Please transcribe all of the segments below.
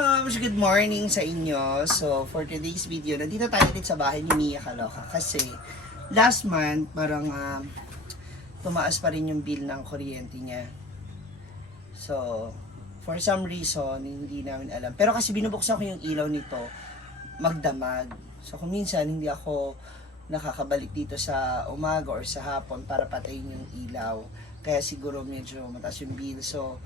moms! Good morning sa inyo. So, for today's video, nandito tayo ulit sa bahay ni Mia Kaloka. Kasi, last month, parang tumaas pa rin yung bill ng kuryente niya. So, for some reason, hindi namin alam. Pero kasi binubuksan ko yung ilaw nito, magdamag. So, kung minsan, hindi ako nakakabalik dito sa umaga or sa hapon para patayin yung ilaw. Kaya siguro medyo mataas yung bill. So,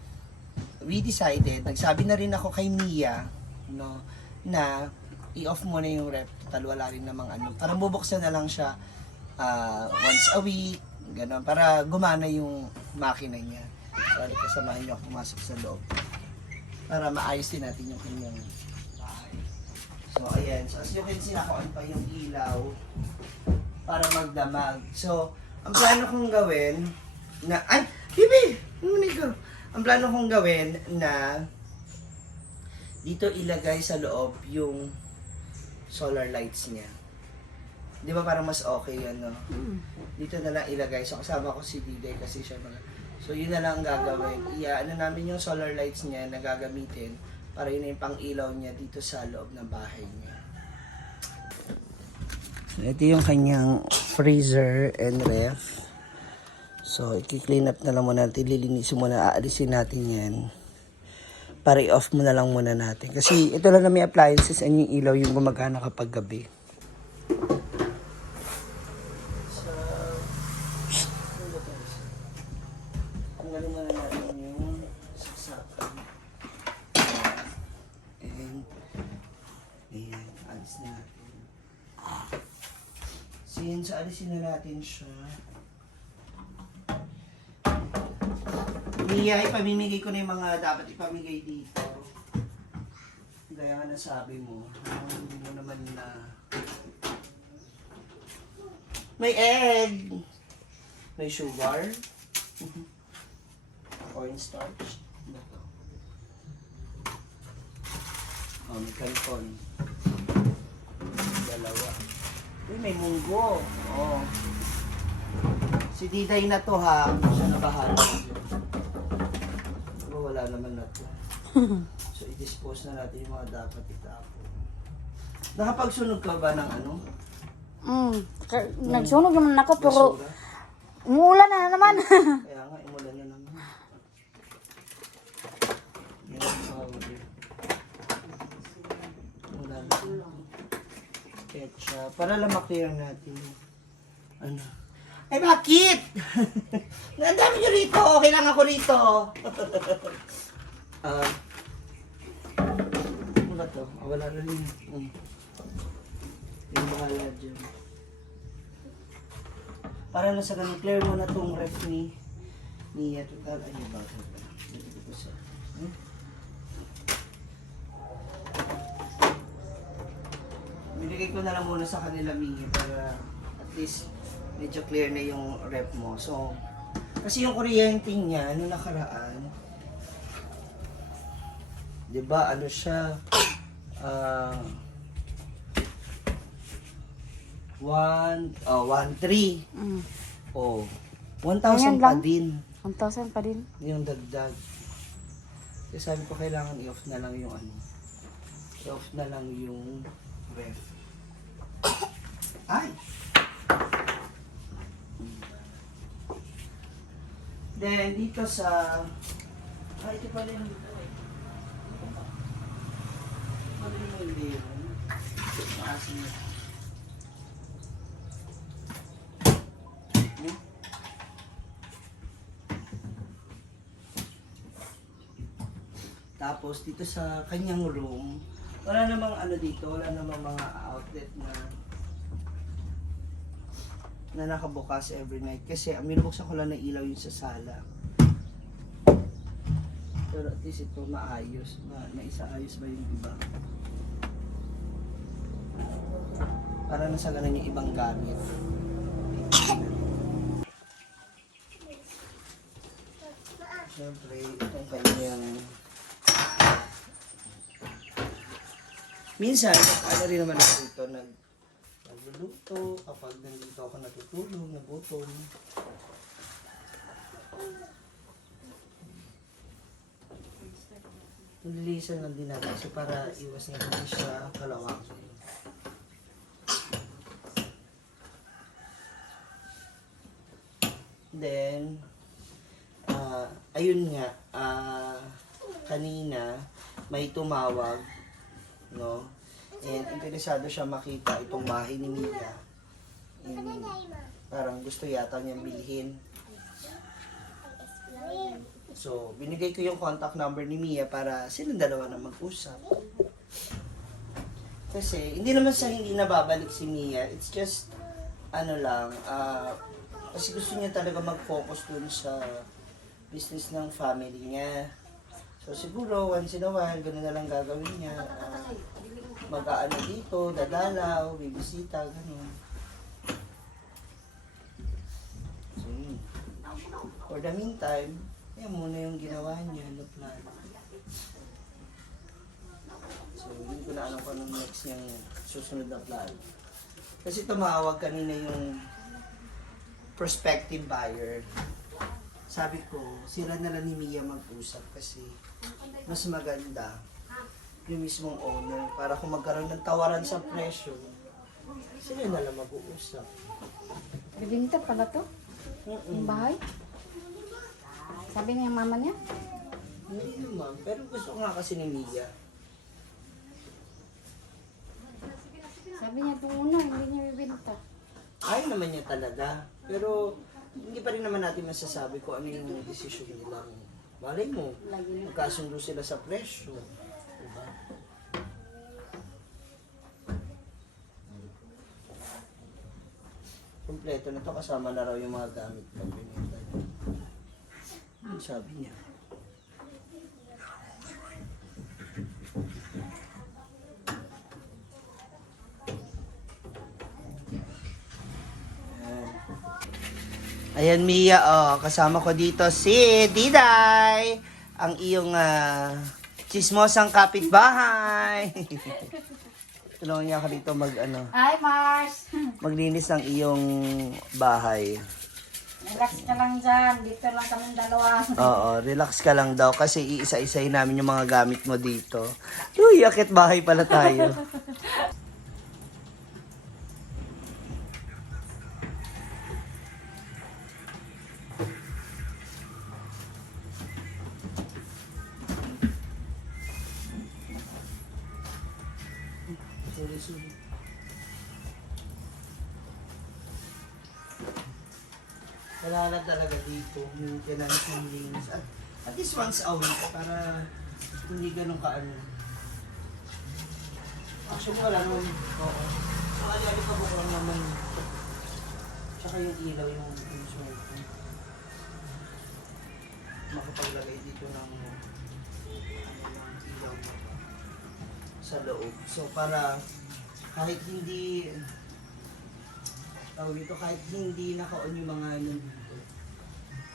we decided, nagsabi na rin ako kay Mia, no, na i-off muna yung rep. Total, wala rin namang ano. Parang bubuksan na lang siya once a week, gano'n, para gumana yung makina niya. So, kasamahin niyo ako pumasok sa loob. Para maayos din natin yung kanyang bahay. So, ayan. So, as you can see, naka-on pa yung ilaw para magdamag. So, ang plano kong gawin na, ay, Bibi! Ang plano kong gawin na dito ilagay sa loob yung solar lights niya. Di ba parang mas okay yun, no? Dito na lang ilagay. So, kasama ko si Diday kasi siya mga... So, yun na lang ang gagawin. Ano namin yung solar lights niya na gagamitin para yun yung pang-ilaw niya dito sa loob ng bahay niya. So, ito yung kanyang freezer and ref. So, i-clean up na lang muna natin, lilinisin muna, aalisin natin yan. Para i-off muna lang muna natin. Kasi ito lang na may appliances and yung ilaw yung gumagana kapag gabi. So, tanggalin muna natin yung saksakan. And, ayan, alis na natin. Since alisin na natin siya, Mia, ipamimigay ko na yung mga dapat ipamigay dito. Gaya nga nasabi mo. Hindi mo naman na... May egg! May sugar. Cornstarch. Ito. Oh, may canton. Dalawa. Uy, may munggo. Oh. Si Diday na to ha. Siya na bahala. Wala naman na to. So, i-dispose na natin yung mga dapat itapo. Nakapagsunog ka ba ng ano? Nagsunog naman ako pero umuulan na naman. Kaya nga, umulan na naman. Yan ang tawag. Umulan na. Ketchup. Para lang maklear natin. Ano? Ay, bakit? Ang dami nyo rito. Okay lang ako rito. Ano ba to? Wala na rin. Yung bahala dyan. Para na sa ganun, clear mo na itong ref ni Mia. Total, ay, yung bottle pa. Dito ko sa... Binigay ko na lang muna sa kanila, Mia, para at least medyo clear na yung rep mo. So, kasi yung kuryente niya, nung nakaraan, di ba, ano siya, 1.3. Oh, 1,000 pa din. 1,000 pa din. Yung dagdag. Kasi sabi ko, kailangan i-off na lang yung ano. I-off na lang yung ref. Ay! Then, dito sa... Ay, ito pala yung dito eh. Pala yung hindi yun. Maasin na. Tapos, dito sa kanyang room, wala namang ano dito, wala namang mga outlet na nakabukas every night. Kasi minubuksan ko lang na ilaw yung sa sala. Pero at least ito maayos. Naisaayos ba yung iba? Para nasa ganun yung ibang gamit. Siyempre, itong kanyang... Minsan, ano rin naman ako dito, nagluluto, kapag nandito ako natutulog, nagutom. Nililisan lang din natin kasi para iwas na hindi siya kalawang. Then, ayun nga, kanina may tumawag, no? And interesado siya makita itong bahay ni Mia. And parang gusto yata niyang bilhin. So, binigay ko yung contact number ni Mia para silang dalawa na mag-usap. Kasi, hindi naman sa hindi nababalik si Mia. It's just, ano lang, kasi gusto niya talaga mag-focus dun sa business ng family niya. So, siguro, once in a while, gano'n na lang gagawin niya. Mag-aano dito, dadalaw, bibisita, gano'n. So, yun. For the meantime, yan muna yung ginawa niya, no plan. So, hindi ko na alam kung anong next niyang susunod na plan. Kasi tumawag kanina yung prospective buyer. Sabi ko, sila na lang ni Mia mag-usap kasi mas maganda yung mismong owner para kung magkaroon ng tawaran sa presyo, sila na lang mag-uusap. Bibinta pala to? Yung bahay? Sabi niya yung mama niya? Hindi naman, pero gusto nga kasi ni Mia. Sabi niya itong una, hindi niya bibinta. Ayaw naman niya talaga. Pero hindi pa rin naman natin masasabi kung ano yung desisyon nila. Malay mo, magkasundo sila sa presyo. Diba? Kompleto na to, kasama na raw yung mga gamit pag binenta niya. Ano sabi niya? Ayan, Mia, oh, kasama ko dito si Diday, ang iyong chismosang kapitbahay. Tulungan niya ako dito Hi, Mars! maglinis ng iyong bahay. Relax ka lang dyan. Dito lang kami dalawa. Oo, relax ka lang daw kasi iisa-isahin namin yung mga gamit mo dito. Uy, akit bahay pala tayo. Sorry. Wala na talaga dito. Maintenance ng linis. At least once a week para hindi ganun kaano. Actually wala naman. Oo. So ali-ali pa ko lang naman. Tsaka yung ilaw yung consumer ko. Makapaglagay dito ng ilaw sa loob. So para kahit hindi kahit hindi naka-on yung mga nandito,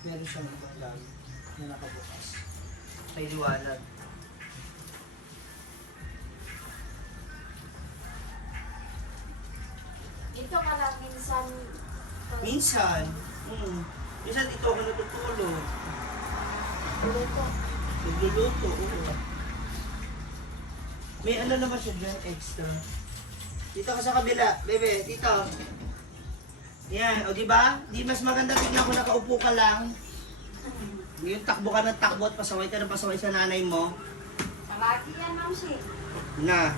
meron siyang ibang gamit na nakabukas. May liwanag. Dito ka lang minsan. Minsan, minsan dito ako natutulog. Dito. Nagluluto, oo. May ano naman siya dyan, extra. Dito ka sa kabila, bebe, dito. Yan, o diba? Di mas maganda tingnan kung nakaupo ka lang. Yung takbo ka ng takbo at pasaway ka ng pasaway sa nanay mo. Palagi yan, Mamsi. Na.